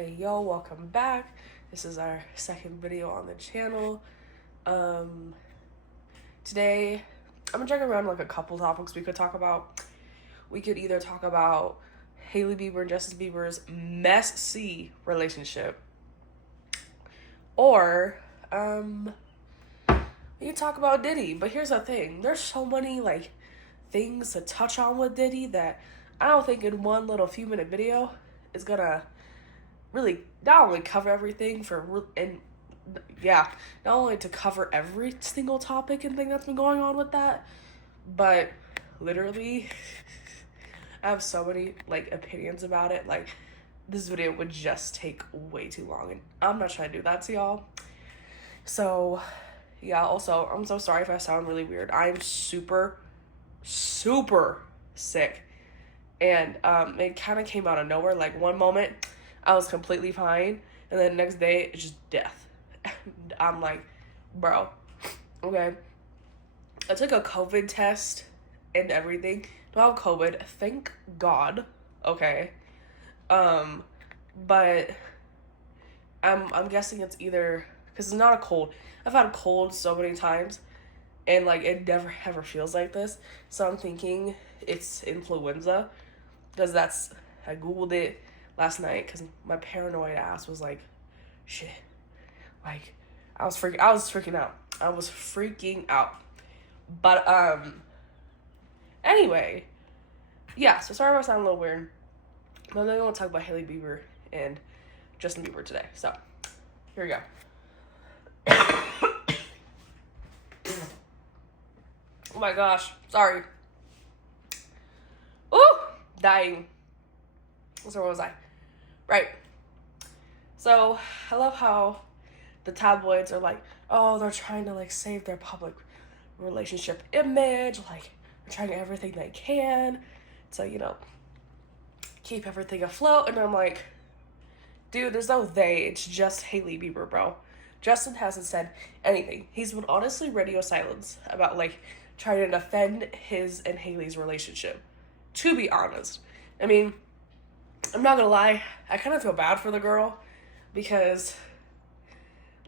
Hey yo, welcome back. This is our second video on the channel. Um, Today I'm gonna around like a couple topics we could talk about. We could either talk about Hailey Bieber and Justin Bieber's messy relationship, or we could talk about Diddy. But here's the thing: there's so many like things to touch on with Diddy that I don't think in one little few minute video is gonna really not only cover everything not only to cover every single topic and thing that's been going on with that, but literally I have so many like opinions about it. Like this video would just take way too long and I'm not trying to do that to y'all. So yeah, also I'm so sorry if I sound really weird. I'm super sick. And it kind of came out of nowhere. Like one moment I was completely fine, and then the next day it's just death. I'm like, bro, okay. I took a COVID test and everything. Don't have COVID, thank God. Okay. But I'm guessing it's either because it's not a cold. I've had a cold so many times, and like it never ever feels like this. So I'm thinking it's influenza, because I googled it last night because my paranoid ass was like, shit, like I was freaking out. I was freaking out. But anyway, yeah. So sorry if I sound a little weird, but I'm going to talk about Hailey Bieber and Justin Bieber today. So here we go. Oh my gosh, sorry. Ooh, dying. So where was I? Right. So I love how the tabloids are like, oh, they're trying to like save their public relationship image, like they're trying everything they can to, keep everything afloat. And I'm like, dude, there's no they, it's just Hailey Bieber, bro. Justin hasn't said anything. He's been honestly radio silence about like trying to defend his and Hailey's relationship. To be honest. I mean, I'm not gonna lie, I kind of feel bad for the girl because,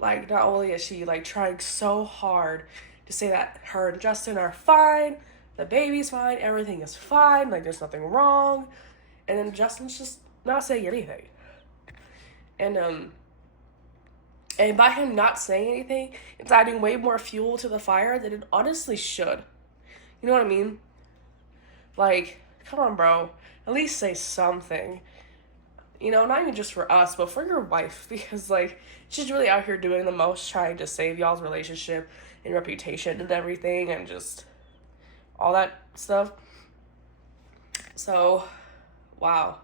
like, not only is she, like, trying so hard to say that her and Justin are fine, the baby's fine, everything is fine, like, there's nothing wrong, and then Justin's just not saying anything. And by him not saying anything, it's adding way more fuel to the fire than it honestly should. You know what I mean? Like, come on, bro. At least say something. Not even just for us, but for your wife. Because, like, she's really out here doing the most, trying to save y'all's relationship and reputation and everything, and just all that stuff. So, wow.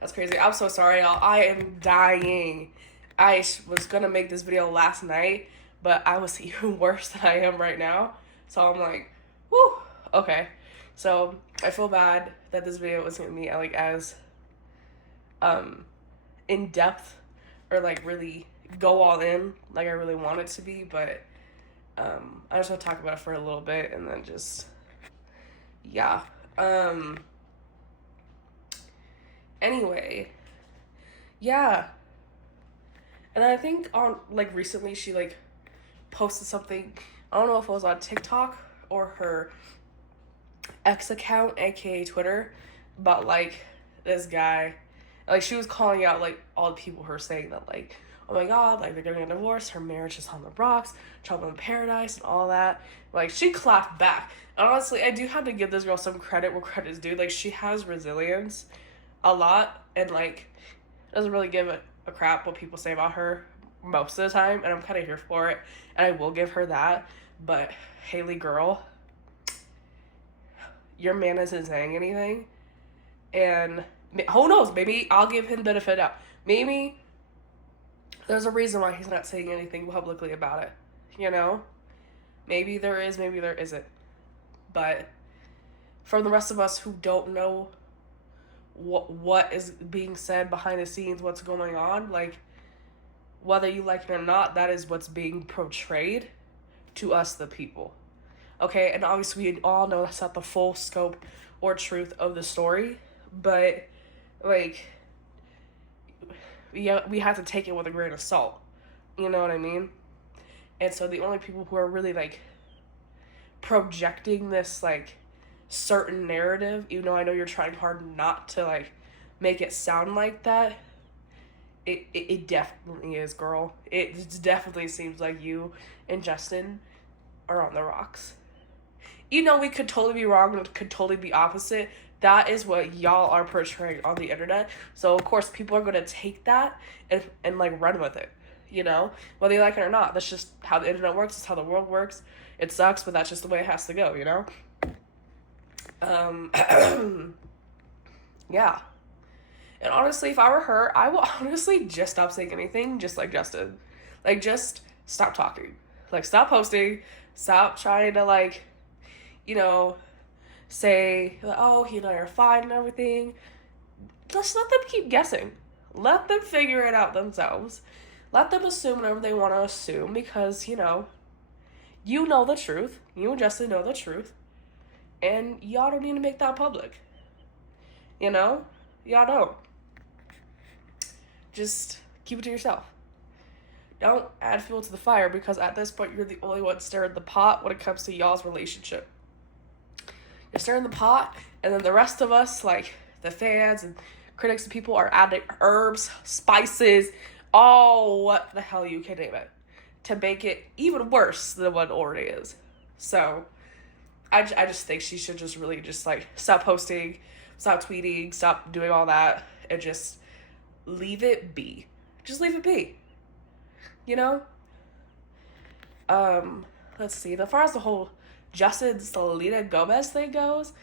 That's crazy. I'm so sorry, y'all. I am dying. I was going to make this video last night, but I was even worse than I am right now. So I'm like, whew, okay. So I feel bad that this video wasn't going to be like as in depth or like really go all in like I really want it to be, but I just want to talk about it for a little bit and then just anyway, yeah. And I think on like recently she like posted something, I don't know if it was on TikTok or her X account, aka Twitter, about like this guy. Like she was calling out like all the people who are saying that like, oh my god, like they're getting a divorce, her marriage is on the rocks, trouble in paradise and all that. Like she clapped back. And honestly, I do have to give this girl some credit where credit is due. Like she has resilience a lot and like doesn't really give a crap what people say about her most of the time, and I'm kind of here for it, and I will give her that. But Hailey girl, your man isn't saying anything, and who knows, maybe I'll give him benefit out. Maybe there's a reason why he's not saying anything publicly about it, maybe there is, maybe there isn't. But for the rest of us who don't know what is being said behind the scenes, what's going on, like whether you like it or not, that is what's being portrayed to us, the people. Okay, and obviously we all know that's not the full scope or truth of the story, but like we have to take it with a grain of salt. You know what I mean? And so the only people who are really like projecting this like certain narrative, even though I know you're trying hard not to like make it sound like that, it definitely is, girl. It definitely seems like you and Justin are on the rocks. You know, we could totally be wrong and it could totally be opposite. That is what y'all are portraying on the internet. So of course people are gonna take that and like run with it. You know, whether you like it or not. That's just how the internet works. It's how the world works. It sucks, but that's just the way it has to go, you know? Yeah. And honestly, if I were her, I will honestly just stop saying anything, just like Justin. Like, just stop talking. Like, stop posting. Stop trying to, like, you know, say, oh, you know, you're fine and everything. Just let them keep guessing. Let them figure it out themselves. Let them assume whatever they want to assume because, you know the truth. You and Justin know the truth. And y'all don't need to make that public. You know? Y'all don't. Just keep it to yourself. Don't add fuel to the fire because at this point you're the only one stirring the pot when it comes to y'all's relationship. You're stirring the pot and then the rest of us, like the fans and critics and people, are adding herbs, spices, what the hell you can name it, to make it even worse than what it already is. So I just think she should just really just like stop posting, stop tweeting, stop doing all that, and just leave it be. Just leave it be. You know? Let's see. As far as the whole Justin Selena Gomez thing goes,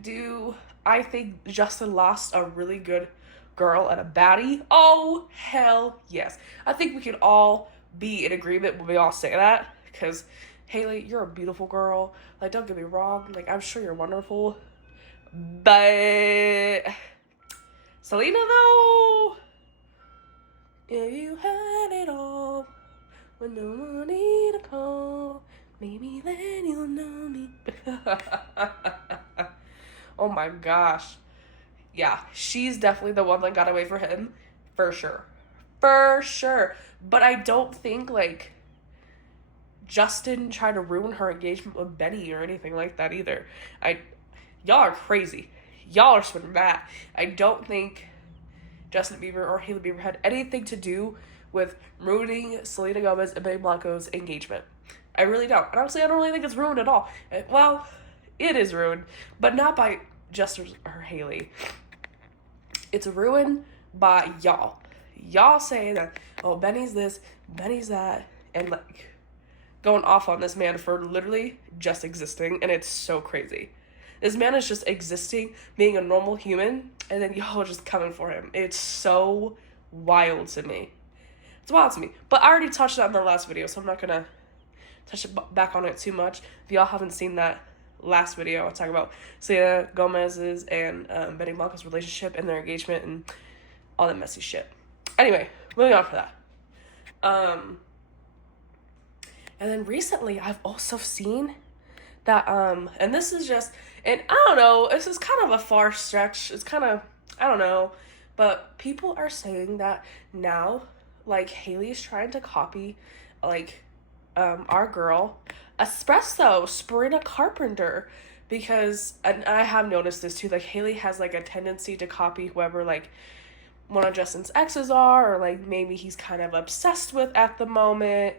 do I think Justin lost a really good girl and a baddie? Oh, hell yes. I think we can all be in agreement when we all say that, because Hailey, you're a beautiful girl. Like, don't get me wrong. Like, I'm sure you're wonderful. But Selena, though, if you had it all, when no money to call, maybe then you'll know me. Oh my gosh. Yeah, she's definitely the one that got away for him. For sure. For sure. But I don't think, like, Justin tried to ruin her engagement with Benny or anything like that either. Y'all are crazy. Y'all are spinning that. I don't think Justin Bieber or Hailey Bieber had anything to do with ruining Selena Gomez and Benny Blanco's engagement. I really don't. And honestly, I don't really think it's ruined at all. Well, it is ruined, but not by Justin or Hailey. It's ruined by y'all. Y'all saying that, oh, Benny's this, Benny's that, and like going off on this man for literally just existing, and it's so crazy. This man is just existing, being a normal human, and then y'all are just coming for him. It's so wild to me. It's wild to me. But I already touched on that in the last video, so I'm not gonna touch back on it too much. If y'all haven't seen that last video, I'll talk about Selena Gomez's and Benny Blanco's relationship and their engagement and all that messy shit. Anyway, moving on for that. And then recently I've also seen that, and this is just, and I don't know, this is kind of a far stretch. It's kind of, I don't know, but people are saying that now, like, Hailey's trying to copy, like, our girl, Espresso, Sabrina Carpenter, because, and I have noticed this too, like, Hailey has, like, a tendency to copy whoever, like, one of Justin's exes are, or, like, maybe he's kind of obsessed with at the moment.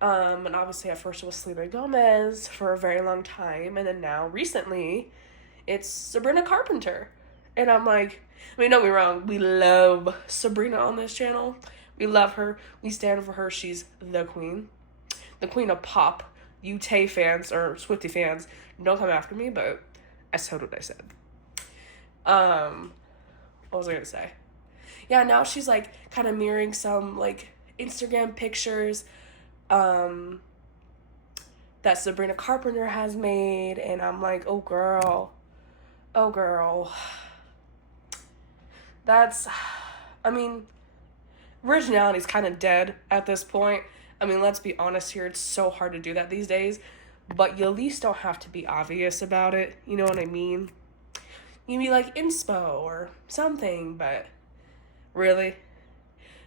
And obviously at first it was Selena Gomez for a very long time, and then now recently it's Sabrina Carpenter. And I'm like, I mean, don't get me wrong, we love Sabrina on this channel. We love her. We stand for her. She's the queen. The queen of pop. You Tay fans or Swiftie fans, don't come after me, but I said what I said. What was I gonna say? Yeah, now she's like kind of mirroring some like Instagram pictures that Sabrina Carpenter has made, and I'm like, oh girl, that's, I mean, originality is kind of dead at this point. I mean, let's be honest here, it's so hard to do that these days, but you at least don't have to be obvious about it, you know what I mean? You can be like inspo or something, but really?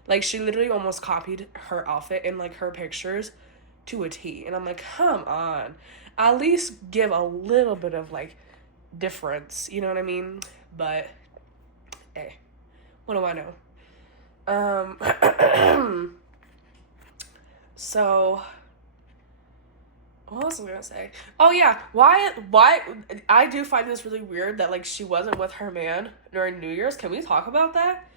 Like, she literally almost copied her outfit and, like, her pictures to a T. And I'm like, come on. At least give a little bit of, like, difference. You know what I mean? But, hey, what do I know? So, what else was I gonna say? Oh, yeah. Why, I do find this really weird that, like, she wasn't with her man during New Year's. Can we talk about that?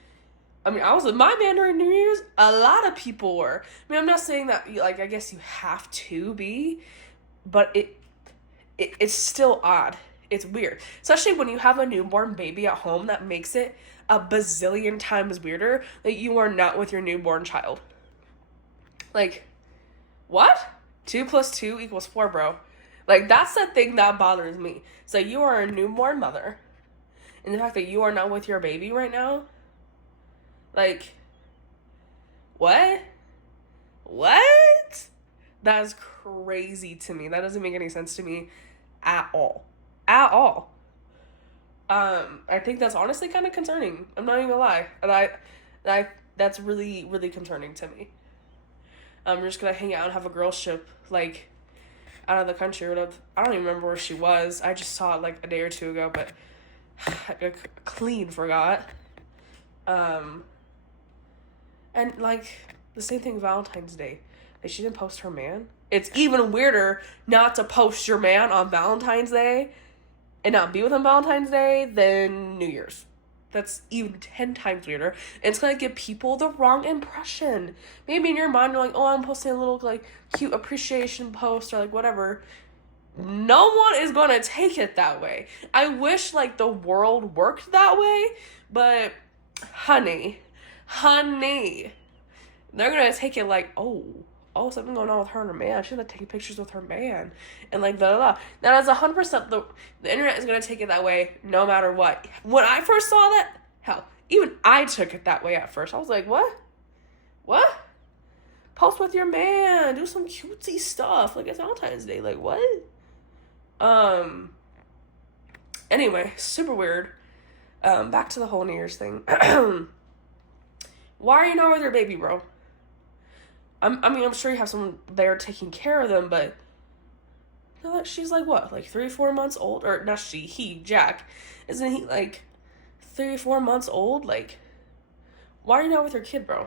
I mean, I was with my man during New Year's. A lot of people were. I mean, I'm not saying that, like, I guess you have to be, but it's still odd. It's weird. Especially when you have a newborn baby at home, that makes it a bazillion times weirder that you are not with your newborn child. Like, what? 2 + 2 = 4, bro. Like, that's the thing that bothers me. So you are a newborn mother, and the fact that you are not with your baby right now, like, what? What? That is crazy to me. That doesn't make any sense to me at all. At all. I think that's honestly kind of concerning. I'm not even gonna lie. And that's really, really concerning to me. We're just gonna hang out and have a girl ship, like, out of the country or whatever. I don't even remember where she was. I just saw it, like, a day or two ago, but I clean forgot. And, like, the same thing Valentine's Day. Like, she didn't post her man. It's even weirder not to post your man on Valentine's Day and not be with him Valentine's Day than New Year's. That's even 10 times weirder. And it's going to give people the wrong impression. Maybe in your mind, you're like, oh, I'm posting a little, like, cute appreciation post or, like, whatever. No one is going to take it that way. I wish, like, the world worked that way, but honey, they're going to take it like, oh, something going on with her and her man. She's going to take pictures with her man. And, like, blah, blah, blah. That is 100% the internet is going to take it that way no matter what. When I first saw that, hell, even I took it that way at first. I was like, what? What? Post with your man. Do some cutesy stuff. Like, it's Valentine's Day. Like, what? Anyway, super weird. Back to the whole New Year's thing. Why are you not with your baby, bro? I'm sure you have someone there taking care of them, but you know, she's like, what, like 3-4 months old? Or not he, Jack. Isn't he like 3-4 months old? Like, why are you not with your kid, bro?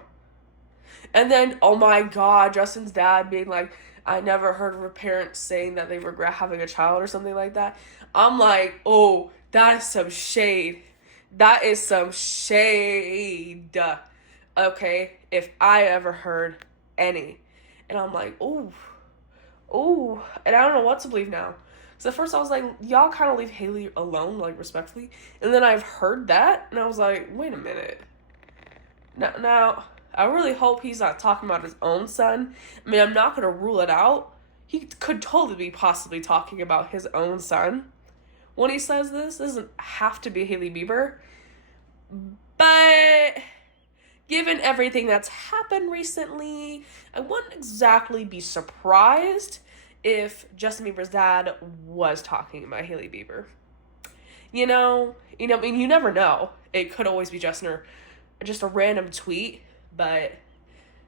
And then, oh my God, Justin's dad being like, I never heard of a parent saying that they regret having a child or something like that. I'm like, oh, that is some shade. That is some shade. Okay, if I ever heard any. And I'm like, ooh. And I don't know what to believe now. So at first I was like, y'all kind of leave Hailey alone, like, respectfully. And then I've heard that, and I was like, wait a minute. Now, I really hope he's not talking about his own son. I mean, I'm not going to rule it out. He could totally be possibly talking about his own son. When he says this, it doesn't have to be Hailey Bieber. But given everything that's happened recently, I wouldn't exactly be surprised if Justin Bieber's dad was talking about Hailey Bieber. You know, I mean, you never know. It could always be Justin or just a random tweet, but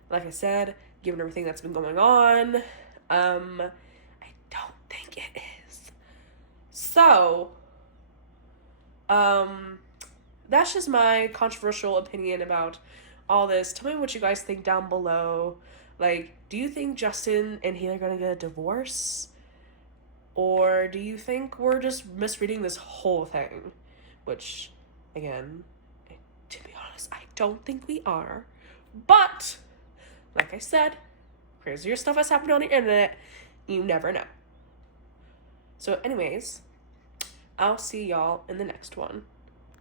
like I said, given everything that's been going on, I don't think it is. So, that's just my controversial opinion about all this. Tell me what you guys think down below. Like, do you think Justin and Hailey are gonna get a divorce? Or do you think we're just misreading this whole thing? Which, again, to be honest, I don't think we are. But, like I said, crazier stuff has happened on the internet. You never know. So anyways, I'll see y'all in the next one.